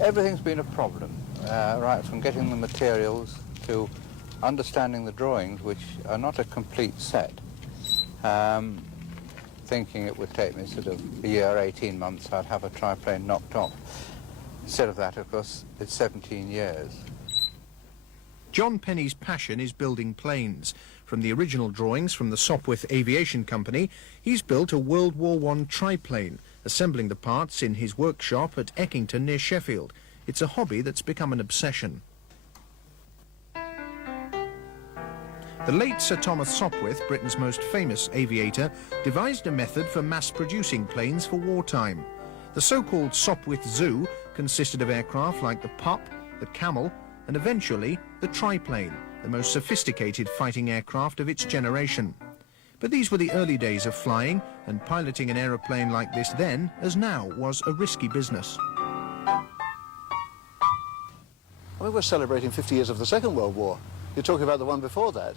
Everything's been a problem, right from getting the materials to understanding the drawings, which are not a complete set. Thinking it would take me sort of a year, 18 months, I'd have a triplane knocked off. Instead of that, of course, it's 17 years. John Penny's passion is building planes. From the original drawings from the Sopwith Aviation Company, he's built a World War I triplane, assembling the parts in his workshop at Eckington near Sheffield. It's a hobby that's become an obsession. The late Sir Thomas Sopwith, Britain's most famous aviator, devised a method for mass-producing planes for wartime. The so-called Sopwith Zoo consisted of aircraft like the Pup, the Camel, and eventually the triplane, the most sophisticated fighting aircraft of its generation. But these were the early days of flying, and piloting an aeroplane like this then, as now, was a risky business. I mean, we're celebrating 50 years of the Second World War. You're talking about the one before that.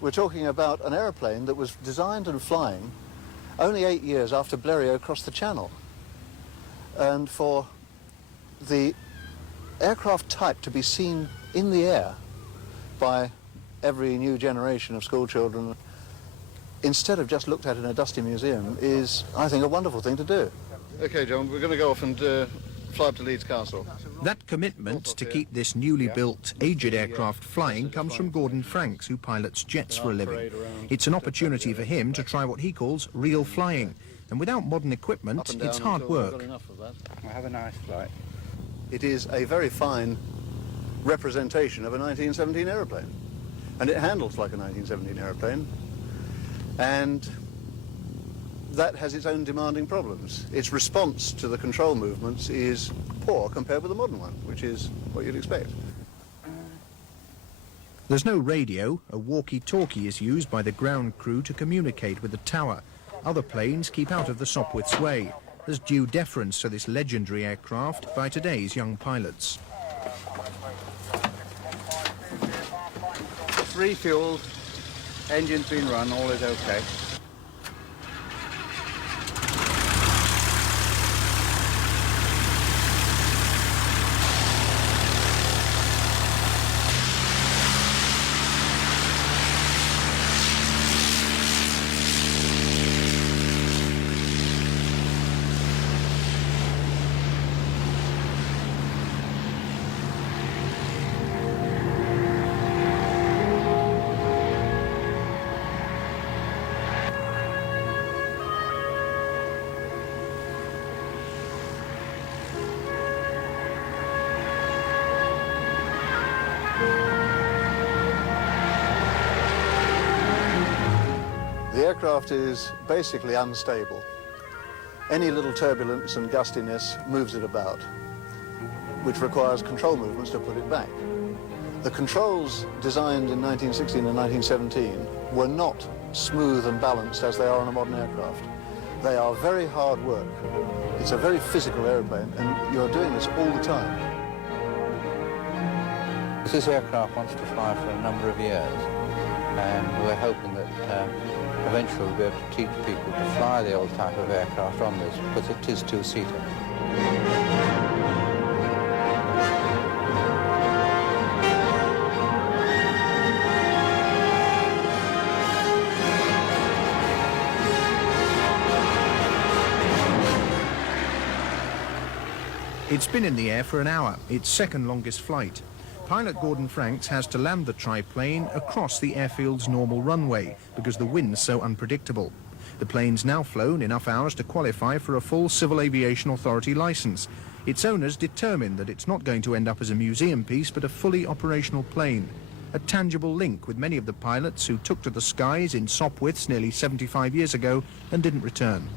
We're talking about an aeroplane that was designed and flying only 8 years after Blériot crossed the Channel. And for the aircraft type to be seen in the air by every new generation of school children, instead of just looked at in a dusty museum, is, I think, a wonderful thing to do. OK, John, we're going to go off and fly up to Leeds Castle. That commitment to keep this newly built, aged aircraft flying comes from Gordon Franks, who pilots jets for a living. It's an opportunity for him to try what he calls real flying. And without modern equipment, it's hard work. I have a nice flight. It is a very fine representation of a 1917 aeroplane. And it handles like a 1917 aeroplane. And that has its own demanding problems. Its response to the control movements is poor compared with the modern one, which is what you'd expect. There's no radio. A walkie-talkie is used by the ground crew to communicate with the tower. Other planes keep out of the Sopwith's way. There's due deference to this legendary aircraft by today's young pilots. Refueled, engine's been run, all is okay. The aircraft is basically unstable. Any little turbulence and gustiness moves it about, which requires control movements to put it back. The controls designed in 1916 and 1917 were not smooth and balanced as they are on a modern aircraft. They are very hard work. It's a very physical airplane, and you're doing this all the time. This aircraft wants to fly for a number of years, and we're hoping that eventually we'll be able to teach people to fly the old type of aircraft on this, because it is two-seater. It's been in the air for an hour, its second longest flight. Pilot Gordon Franks has to land the triplane across the airfield's normal runway because the wind's so unpredictable. The plane's now flown enough hours to qualify for a full Civil Aviation Authority licence. Its owners determined that it's not going to end up as a museum piece but a fully operational plane. A tangible link with many of the pilots who took to the skies in Sopwiths nearly 75 years ago and didn't return.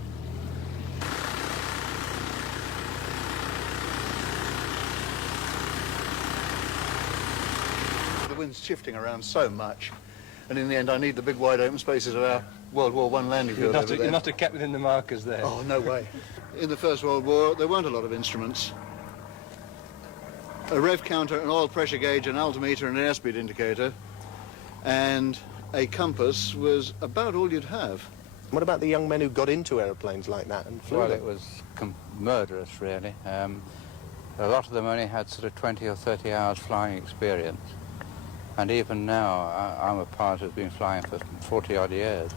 Shifting around so much, and in the end I need the big wide open spaces of our World War I landing field over there. You're not kept within the markers there. Oh, no way. In the First World War there weren't a lot of instruments. A rev counter, an oil pressure gauge, an altimeter and an airspeed indicator, and a compass was about all you'd have. What about the young men who got into aeroplanes like that and flew Well, them? it was murderous, really. A lot of them only had sort of 20 or 30 hours flying experience. And even now, I'm a pilot who's been flying for 40 odd years.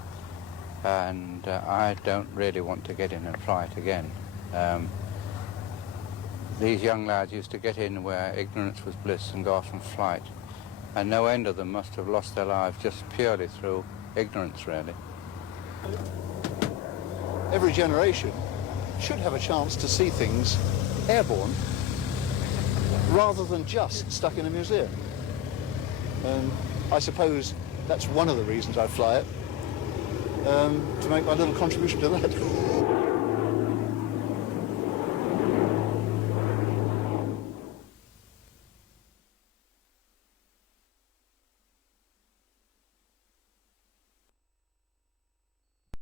And I don't really want to get in and fly it again. These young lads used to get in where ignorance was bliss and go off and flight. And no end of them must have lost their lives just purely through ignorance, really. Every generation should have a chance to see things airborne rather than just stuck in a museum. And I suppose that's one of the reasons I fly it, to make my little contribution to that.